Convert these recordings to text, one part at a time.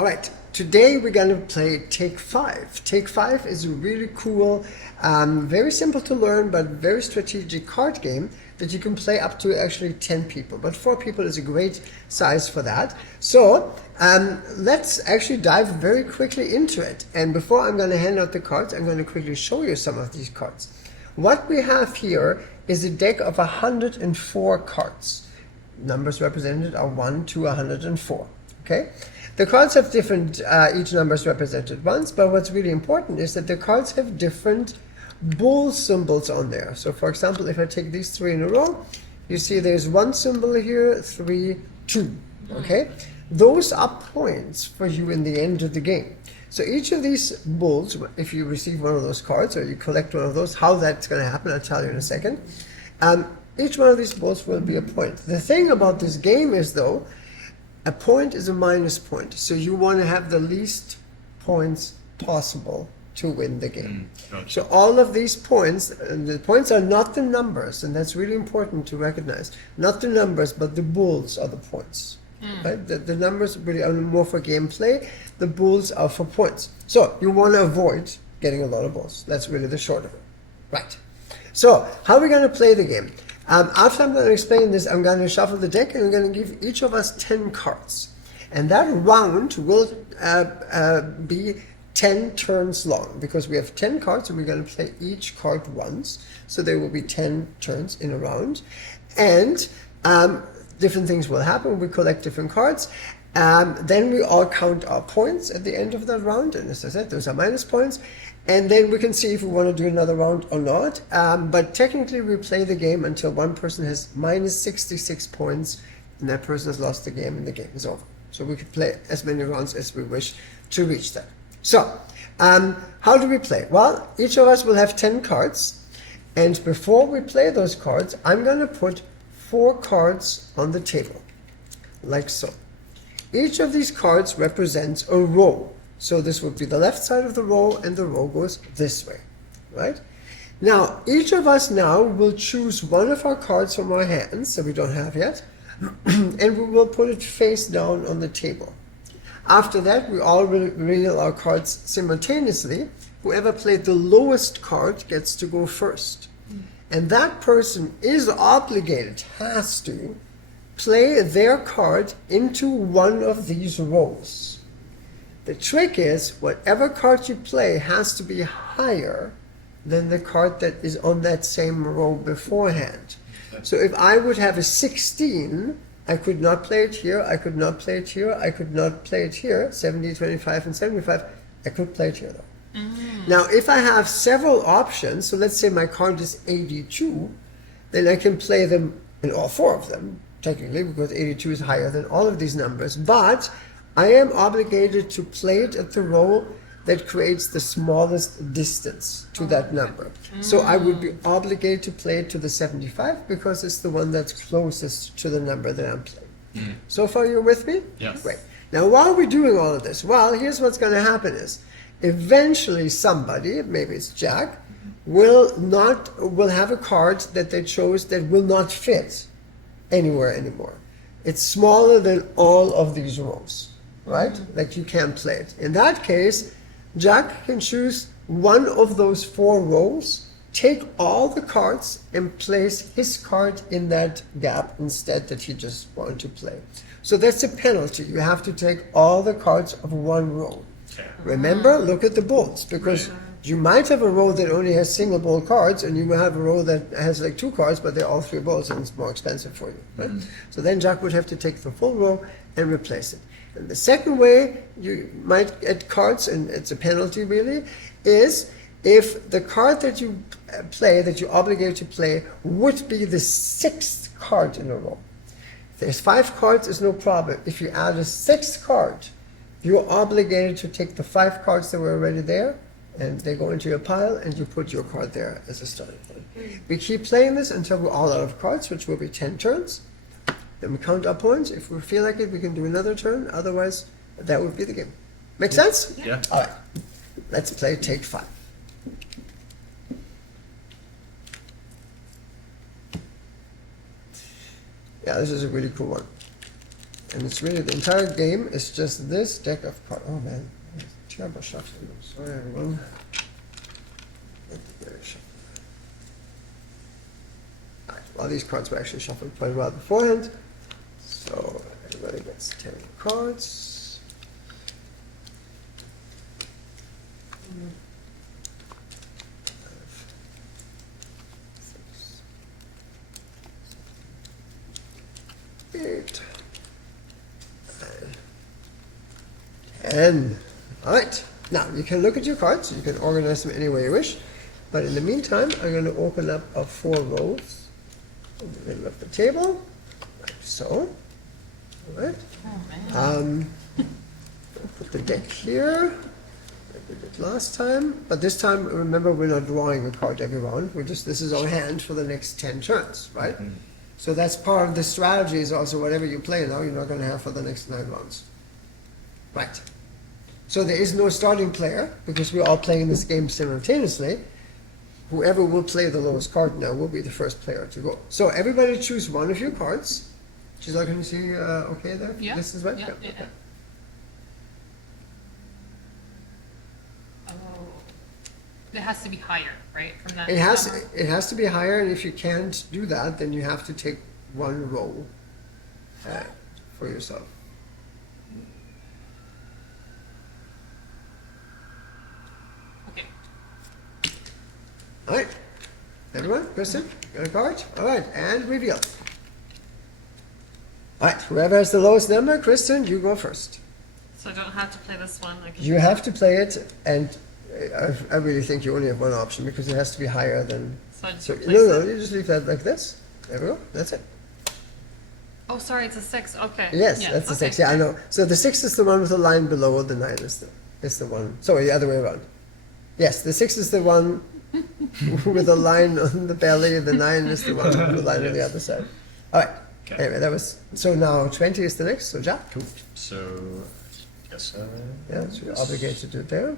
All right, today we're going to play Take 5. Take 5 is a really cool, very simple to learn, but very strategic card game that you can play up to actually 10 people. But 4 people is a great size for that. So let's actually dive very quickly into it. And before I'm going to hand out the cards, I'm going to quickly show you some of these cards. What we have here is a deck of 104 cards. Numbers represented are 1 to 104. Okay? The cards have different, each number is represented once, but what's really important is that the cards have different bull symbols on there. So for example, if I take these 3 in a row, you see there's 1 symbol here, 3, 2, okay? Those are points for you in the end of the game. So each of these bulls, if you receive one of those cards or you collect one of those, how that's going to happen, I'll tell you in a second. Each one of these bulls will be a point. The thing about this game is though, a point is a minus point, so you want to have the least points possible to win the game. Gotcha. So all of these points, the points are not the numbers, and that's really important to recognize. Not the numbers, but the bulls are the points. Right? The numbers really are more for gameplay. The bulls are for points. So you want to avoid getting a lot of bulls. That's really the short of it. Right. So how are we going to play the game? After I'm going to explain this, I'm going to shuffle the deck and I'm going to give each of us 10 cards. And that round will be 10 turns long because we have 10 cards and we're going to play each card once. So there will be 10 turns in a round. And different things will happen. We collect different cards. Then we all count our points at the end of that round. And as I said, those are minus points. And then we can see if we want to do another round or not. But technically we play the game until one person has minus 66 points and that person has lost the game and the game is over. So we can play as many rounds as we wish to reach that. So, how do we play? Well, each of us will have 10 cards. And before we play those cards, I'm going to put 4 cards on the table, like so. Each of these cards represents a row. So this would be the left side of the row, and the row goes this way, right? Now, each of us now will choose one of our cards from our hands that we don't have yet, and we will put it face down on the table. After that, we all will reveal our cards simultaneously. Whoever played the lowest card gets to go first. And that person is obligated, has to, play their card into one of these rows. The trick is, whatever card you play has to be higher than the card that is on that same row beforehand. So if I would have a 16, I could not play it here, I could not play it here, I could not play it here, 70, 25, and 75, I could play it here though. Now if I have several options, so let's say my card is 82, then I can play them in all 4 of them, technically, because 82 is higher than all of these numbers, but I am obligated to play it at the row that creates the smallest distance to that number. So I would be obligated to play it to the 75 because it's the one that's closest to the number that I'm playing. So far you're with me? Yes. Great. Now while we're doing all of this, well, here's what's going to happen is eventually somebody, maybe it's Jack, will have a card that they chose that will not fit anywhere anymore. It's smaller than all of these rows. Right? Like you can't play it. In that case, Jack can choose one of those 4 rows, take all the cards and place his card in that gap instead that he just wanted to play. So that's a penalty. You have to take all the cards of one row. Remember, look at the bulls, because you might have a row that only has single bull cards, and you will have a row that has like 2 cards, but they're all 3 bulls, and it's more expensive for you. Right? So then Jack would have to take the full row and replace it. And the second way you might get cards, and it's a penalty really, is if the card that you play, that you're obligated to play, would be the 6th card in a row. If there's 5 cards, it's no problem. If you add a 6th card, you're obligated to take the 5 cards that were already there, and they go into your pile, and you put your card there as a starting point. We keep playing this until we're all out of cards, which will be 10 turns. Then we count our points. If we feel like it, we can do another turn. Otherwise, that would be the game. Make sense? Yeah. All right. Let's play Take 5. Yeah, this is a really cool one. And it's really, the entire game is just this deck of cards. Oh man, terrible shuffling. I'm sorry everyone. Alright, well these cards were actually shuffled quite well beforehand. So everybody gets 10 cards. Eight. 10. Alright, now you can look at your cards, you can organize them any way you wish, but in the meantime I'm going to open up 4 rows in the middle of the table, like so. Alright. Oh, man. Put the deck here, like we did last time, but this time remember we're not drawing a card every round, this is our hand for the next 10 turns, right? Mm-hmm. So that's part of the strategy, is also whatever you play now, you're not going to have for the next 9 rounds. Right. So there is no starting player, because we're all playing this game simultaneously. Whoever will play the lowest card now will be the first player to go. So everybody choose one of your cards. Giselle, can you see okay there? Yeah. This is right? Yeah, yeah. Okay. Oh. It has to be higher, right? From that It number? has to be higher, and if you can't do that, then you have to take one roll for yourself. Okay. All right. Everyone, Kristen, got a card? All right, and reveal. All right, whoever has the lowest number, Kristen, you go first. So I don't have to play this one. I can You have to play it, and I really think you only have one option, because it has to be higher than... So I just So, replace no, it. you just leave that like this. There we go, that's it. Oh, sorry, it's a 6. Okay. Yes, Yeah, that's the okay. 6, yeah, I know. So the 6 is the one with the line below, the 9 is the one, sorry, the other way around. Yes, the 6 is the one with a line on the belly, and the 9 is the one with the line on the other side. All right, Okay. anyway, that was, so now 20 is the next, so Jack. Cool. So, yes, Yeah, so you're obligated to do it there.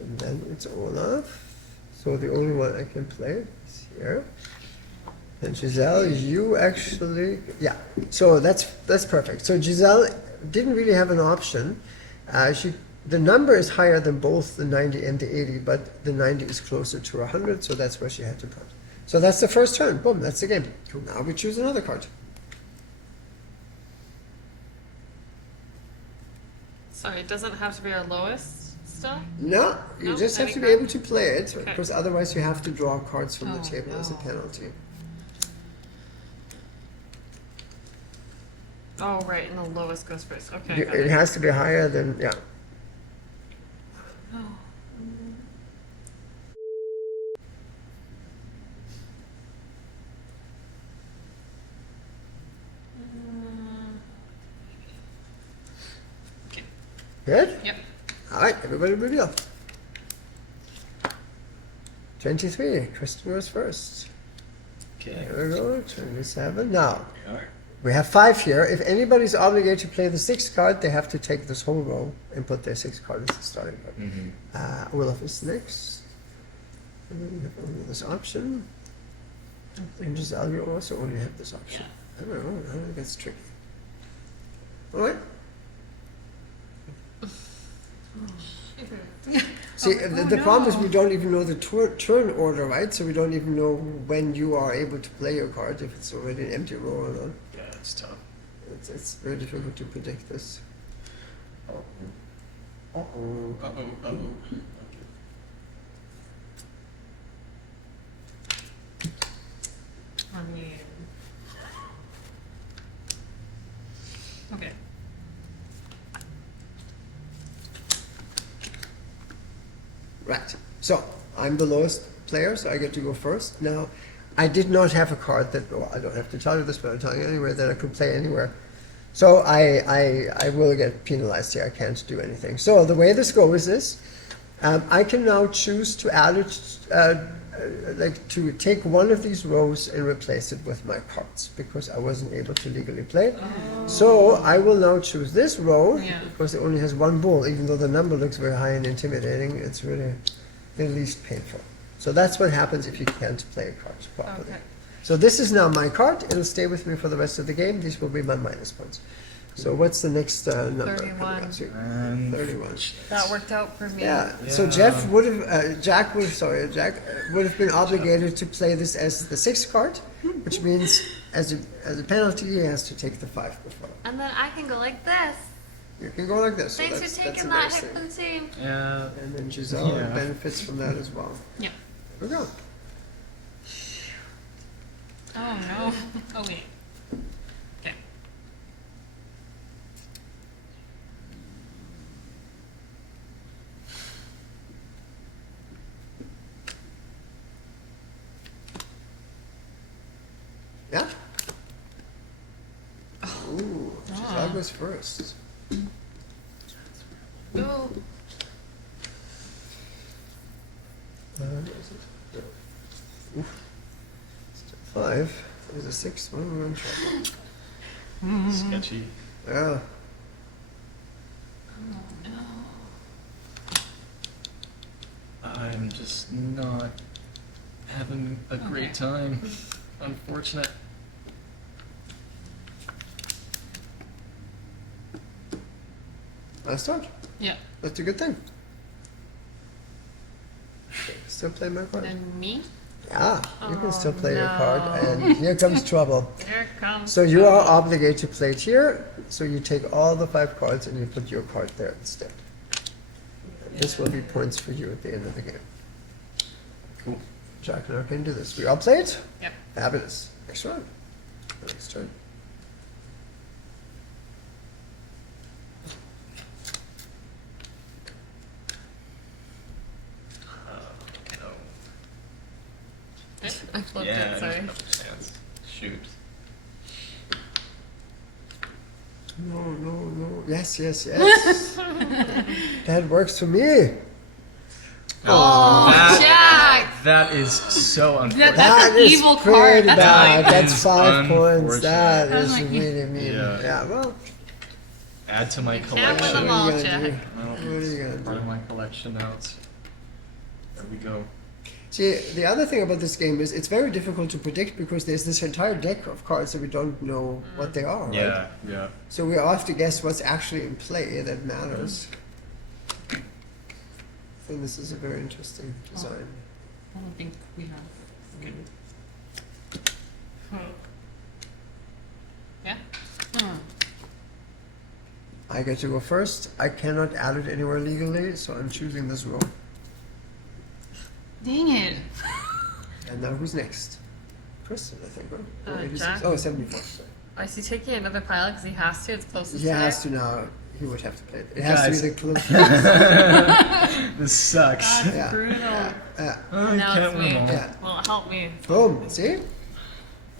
And then it's Olaf. So the only one I can play is here. And Giselle, you actually, yeah. So that's perfect. So Giselle didn't really have an option. The number is higher than both the 90 and the 80, but the 90 is closer to 100, so that's where she had to put. So that's the first turn. Boom, that's the game. Cool. Now we choose another card. Sorry, it doesn't have to be our lowest still? No, you No? just have Any to be card? able to play it, Okay. because otherwise you have to draw cards from the Oh, table as a no. penalty. Oh, right, and the lowest goes first. Okay. got It it. has to be higher than, yeah. Oh. Okay. Good? Yep. All right, everybody reveal. 23, Kristen goes first. Okay. There we go, 27. Now, We are. we have 5 here. If anybody's obligated to play the 6th card, they have to take this whole row and put their 6th card as the starting card. Mm-hmm. Olaf is next. And then we have only this option. And Giselle, you also only have this option. I don't know, I think that's tricky. All right. See, the problem is we don't even know the turn order, right? So we don't even know when you are able to play your card, if it's already an empty row or not. Yeah, it's tough. It's very difficult to predict this. Uh-oh. Uh-oh. Uh-oh. Uh-oh. I mean. Okay. Right. So I'm the lowest player, so I get to go first. Now, I did not have a card that, well, I don't have to tell you this, but I'm telling you anyway, that I could play anywhere. So I will get penalized here. I can't do anything. So the way this goes is, I can now choose to add it, like to take one of these rows and replace it with my cards, because I wasn't able to legally play it. So I will now choose this row, Yeah. because it only has one bull. Even though the number looks very high and intimidating, it's really the least painful. So that's what happens if you can't play a card properly. Okay. So this is now my card. It'll stay with me for the rest of the game. These will be my minus points. So what's the next number? 31. Coming out here? And 31. That worked out for me. Yeah. So Yeah. Jeff would have, Jack would have been obligated to play this as the 6th card, which means as a penalty he has to take the 5 before. And then I can go like this. You can go like this. So Thanks that's for taking a that nice hit for thing. the team. yeah. And then Giselle Yeah. benefits from that as well. Yep. Here we go. Oh no. Oh wait. Okay. Yeah. Ooh, Giselle goes first. Go. Is it? Oof. Still 5. There's a 6. Oh, we're in trouble. Sketchy. Yeah. I'm just not having a Okay. great time. Unfortunate. Last start. Yeah. That's a good thing. Still play my card. Then me. Yeah, you can still Oh, play your card, no. and here comes trouble. Here comes. So you are obligated to play it here, so you take all the 5 cards and you put your card there instead. And this will be points for you at the end of the game. Cool. Jack and I can do this. We all play it? Yep. Fabulous. Next round. Next turn. No. I flipped Yeah. it. Sorry. no chance. Shoot. No, no, no. Yes, yes, yes. That works for me. Oh, that, Jack. That is so unfortunate. That's an is evil pretty card. That's bad. like- That's is 5 points. That unfortunate. is That's like- really mean. Yeah. Yeah, well, Add to my Can't what win collection. them are all, you gonna Jack. do? Well, What are you gonna part do? of my collection now. There we go. See, the other thing about this game is it's very difficult to predict because there's this entire deck of cards that we don't know what they are, right? Yeah, yeah. So we all have to guess what's actually in play that matters. I think this is a very interesting design. I don't think we have good. Yeah. I get to go first. I cannot add it anywhere legally, so I'm choosing this row. Dang it. And now who's next? Kristen, I think, right? Or 86? Jack. Oh, 74. Sorry. Is he taking another pile because he has to? It's closest He to has there? to now. He would have to play it. It has Guys. to be the closest. This sucks. That's Yeah. brutal. Yeah. I Now can't it's win me. them all. Yeah. Well, help me. Boom. See?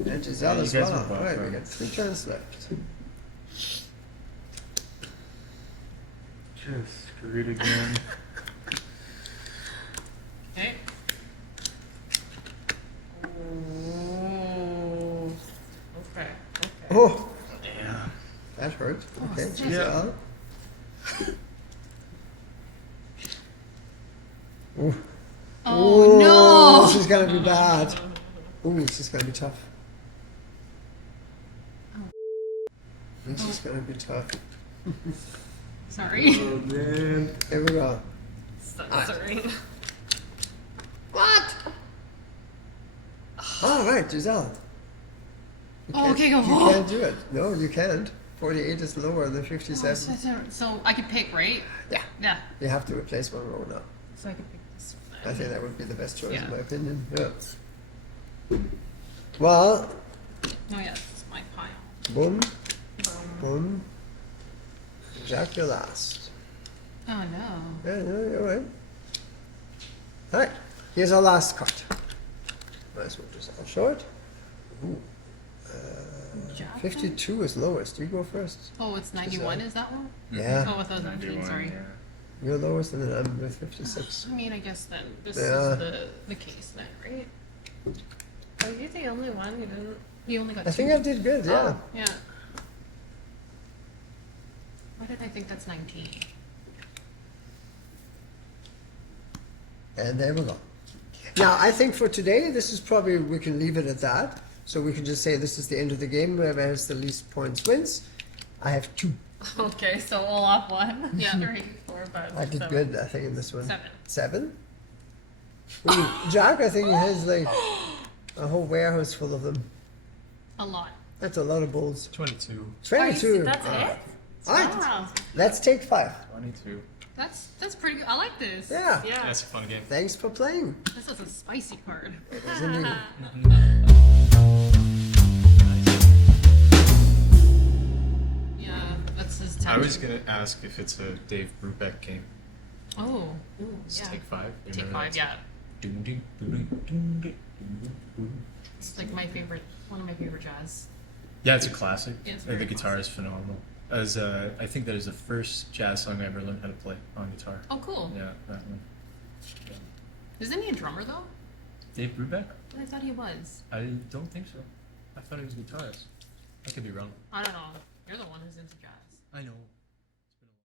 And Giselle Yeah, you as guys well. are both Alright, we right. got 3 turns left. Just screwed again. Okay. Ooh. Okay. Okay. Oh, Yeah. that hurt. Okay, sick. Giselle. Ooh. Oh, Ooh, no. This is gonna be bad. Ooh, this is gonna be tough. This is gonna be tough. Sorry. Oh man. Here we go. Sorry. What? All right, Giselle. You Oh, can't- okay, go. You can't do it. No, you can't. 48 is lower than 57. So I could pick, right? Yeah. Yeah. You have to replace one row now. So I could pick this one. I think that would be the best choice Yeah. in my opinion. Yeah. Well, Oh yeah, this is my pile. boom, Boom. boom. Jack, you're last. Oh no. Yeah, no, you're right. All right, here's our last card. Might as well just I'll show it. Ooh. Jack? 52 is lowest. You go first. Oh, it's 91, is that one? Yeah, Oh, I thought it was 19, sorry. you're lowest, and then I'm with 56. I mean, I guess then this Yeah. is the case then, right? Are you the only one who didn't? You only got I think I did good. Yeah. Oh, yeah. Why did I think that's 19? And there we go. Now, I think for today, this is probably, we can leave it at that. So we can just say this is the end of the game, whoever has the least points wins. I have 2. Okay, so Olaf won. Yeah. 3, 4, 5. I did 7. good, I think, in this one. 7. 7? Jack, I think, has like a whole warehouse full of them. A lot. That's a lot of bulls. 22. 22. That's it? Alright, Wow. let's take 5. 22. That's pretty good. I like this. Yeah. Yeah. That's a fun game. Thanks for playing. This is a spicy card. It is indeed. Yeah, that's his I 10. was gonna ask if it's a Dave Brubeck game. Oh. Ooh, It's yeah. Take 5. You Take remember 5, that? yeah. Ding, ding, ding, ding, ding, ding, ding. It's like my favorite, one of my favorite jazz. Yeah, it's a classic. Yeah, it's The very guitar is phenomenal. As I think that is the first jazz song I ever learned how to play on guitar. Oh, cool. Yeah, that one. Yeah. Isn't he a drummer though? Dave Brubeck? I thought he was. I don't think so. I thought he was a guitarist. I could be wrong. I don't know. You're the one who's into jazz. I know.